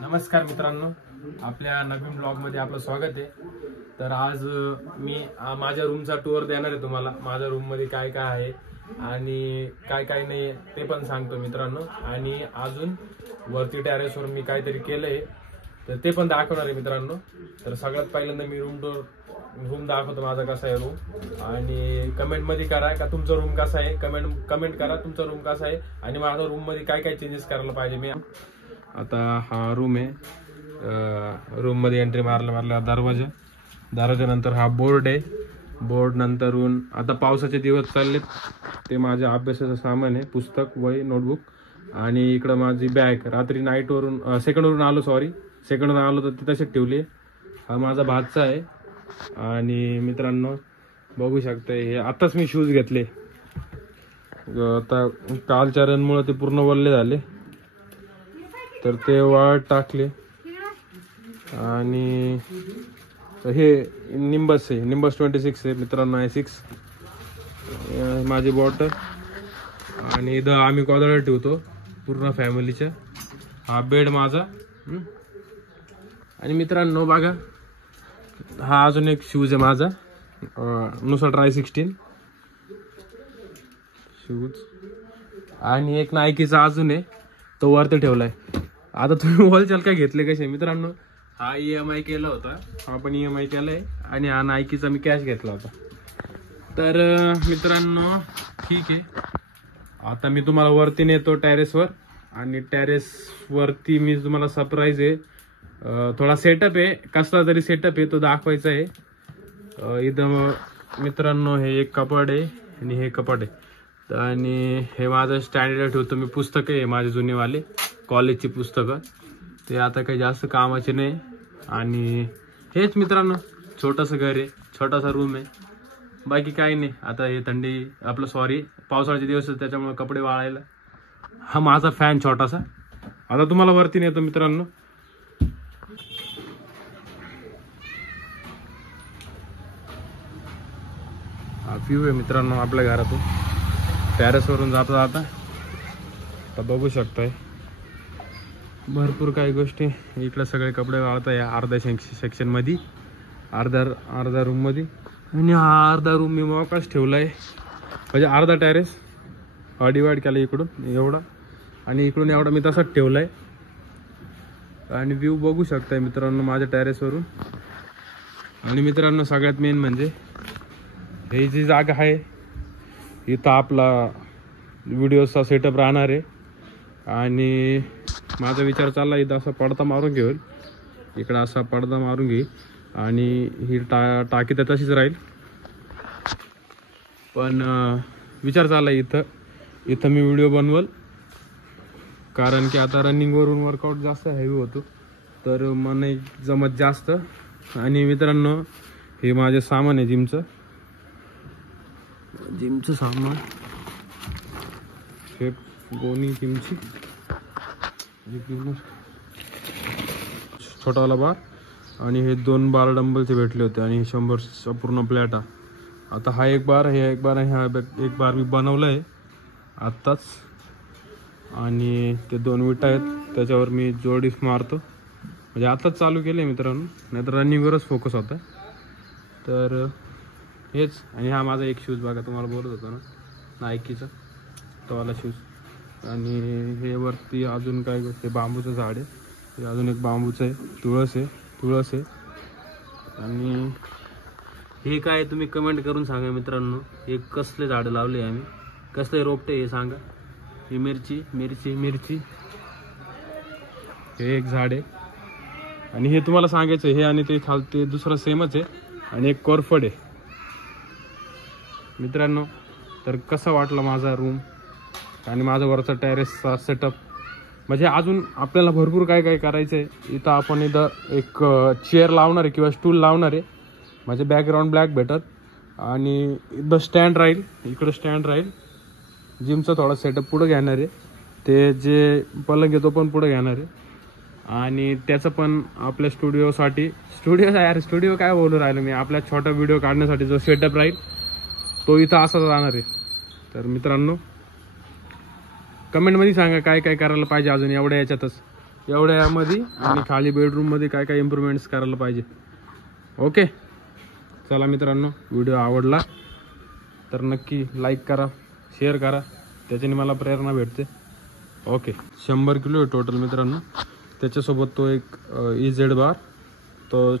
नमस्कार मित्रांनो, आपल्या नवीन ब्लॉग मध्ये आपलं स्वागत आहे। तर आज मी माझ्या रूमचा टूर देणार आहे तुम्हाला। माझ्या रूम मध्ये काय काय आहे आणि काय काय नाही ते पण सांगतो मित्रांनो। आणि अजून वरती टेरेसवर मी काहीतरी केलंय तर ते पण दाखवणार आहे मित्रांनो। तर सगळ्यात पहिल्यांदा मी रूम दाखवतो माझा कसा आहे रूम। आणि कमेंट मध्ये करा का तुमचा रूम कसा आहे, कमेंट करा तुमचा रूम कसा आहे आणि माझ्या रूम मध्ये काय काय चेंजेस करायला पाहिजे। मी आता हा रूम आहे। रूम मध्ये एंट्री मारल्या दरवाजा नंतर हा बोर्ड आहे। बोर्ड नंतरून आता पावसाचे दिवस चाललेत ते माझ्या अभ्यासाचं सामान आहे, पुस्तक, वही, नोटबुक। आणि इकडं माझी बॅग रात्री सेकंडवरून आलो तर ती तशीच ठेवली। हा माझा भातचा आहे। आणि मित्रांनो बघू शकता हे आताच मी शूज घेतले, आता कालच्या रनमुळे ते पूर्ण वल्ले झाले तर ते वाळत टाकले। आणि हे निंबस 26 आहे मित्रांनो, i6 माझी बॉटल। आणि इथं आम्ही गोधड्या ठेवतो पूर्ण फॅमिलीच्या। हा बेड माझा। आणि मित्रांनो बघा हा अजून एक शूज आहे माझा, नुसा ट्राय 16 शूज। आणि एक नायकीचा अजून आहे तो वरती ठेवलाय। आता तुम्ही होलसेल काय घेतले कसे मित्रांनो, हा EMI केला होता, हा पण EMI केलाय। आणि हा नायकीचा मी कॅश घेतला होता। तर मित्रांनो ठीक आहे, आता मी तुम्हाला वरती नेतो टेरेसवर। आणि टेरेस वरती मी तुम्हाला सरप्राईज आहे, थोडा सेटअप आहे, कसला तरी सेटअप आहे तो दाखवायचा आहे। इथं मित्रांनो हे एक कपाट आहे आणि हे कपाट आहे। आणि हे माझं स्टँडर्ड ठेवतो मी पुस्तकं आहे माझे जुनेवाले कॉलेजची पुस्तकं, ते आता काही जास्त कामाचे नाही। आणि हेच मित्रांनो छोटंसं घर आहे, छोटासा रूम आहे, बाकी काही नाही। आता हे पावसाळ्याचे दिवस त्याच्यामुळे कपडे वाळायला। हा माझा फॅन छोटासा। आता तुम्हाला वरती नेतो मित्रांनो। हा व्ह्यू आहे मित्रांनो आपल्या घरातून, टेरेसवरून जाता आता बघू शकताय भरपूर काही गोष्टी। इकडे सगळे कपडे वाळताय अर्ध्या सेक्शन मध्ये, अर्धा रूम मध्ये। आणि हा अर्धा रूम मी मोकळाच ठेवलाय, म्हणजे अर्धा टेरेस डिवाइड केला इकडून एवढा आणि इकडून एवढा मी तसाच ठेवलाय। आणि व्ह्यू बघू शकताय मित्रांनो माझ्या टेरेसवरून। आणि मित्रांनो सगळ्यात मेन म्हणजे ही जी जागा आहे इथं आपला व्हिडिओचा सेटअप राहणार आहे। आणि माझा विचार चालला इथं असा पडदा मारून घेऊन, इकडं असा पडदा मारून घेईल आणि ही टाकी तर तशीच राहील। पण विचार चालला इथं मी व्हिडिओ बनवल, कारण की आता रनिंगवरून वर्कआउट जास्त हेवी होतो तर मला नाही जमत जास्त। आणि मित्रांनो हे माझे सामान आहे जिमचं सामान, हे गोणी जिमची, छोटावाला बार। आणि हे 2 बार डंबलचे भेटले होते आणि 100 पूर्ण प्लेटा। आता हा एक बार, हे एक बार, हा एक बार मी बनवलाय आत्ताच। आणि ते 2 विटा आहेत त्याच्यावर मी जोडी मारतो, म्हणजे आताच चालू केले मित्रांनो, नाहीतर रनिंगवरच फोकस होता। तर हेच। आणि हा माझा एक शूज बघा, तुम्हाला बोलत होतो ना नायकीचा तो वाला शूज। आणि हे वरती अजून काय गोष्ट, बांबूचं झाड आहे, हे अजून एक बांबूचं आहे, तुळस आहे। आणि हे काय तुम्ही कमेंट करून सांगा मित्रांनो, हे कसले झाडं लावले आम्ही, कसले रोपटे हे सांगा। ही मिरची हे एक झाड आहे। आणि हे तुम्हाला सांगायचं हे आणि ते खालते दुसरं सेमच आहे। आणि एक कोरफड आहे मित्रांनो। तर कसा वाटला माझा रूम आणि माझा वरचा टेरेसचा सेटअप, म्हणजे अजून आपल्याला भरपूर काय काय करायचं आहे। इथं एक चेअर लावणार आहे किंवा स्टूल लावणार आहे, म्हणजे बॅकग्राऊंड ब्लॅक भेटत। आणि इथं स्टँड राहील, इकडं स्टँड राहील। जिमचा थोडा सेटअप पुढे घेणार आहे, ते जे पलंग आहे तो पण पुढे घेणार आहे। आणि त्याचं पण आपल्या स्टुडिओ काय बोलू राहिलो मी, आपल्या छोटा व्हिडिओ काढण्यासाठी जो सेटअप राहील तो इथं असाच राहणार आहे। तर मित्रांनो कमेंटमध्ये सांगा काय काय करायला पाहिजे अजून एवढ्या याच्यातच, एवढ्या यामध्ये आणि खाली बेडरूममध्ये काय काय इम्प्रूव्हमेंट्स करायला पाहिजे. ओके चला मित्रांनो, व्हिडिओ आवडला तर नक्की लाईक करा, शेअर करा, त्याच्याने मला प्रेरणा भेटते. ओके 100 किलो आहे टोटल मित्रांनो. त्याच्यासोबत तो एक EZ बार तो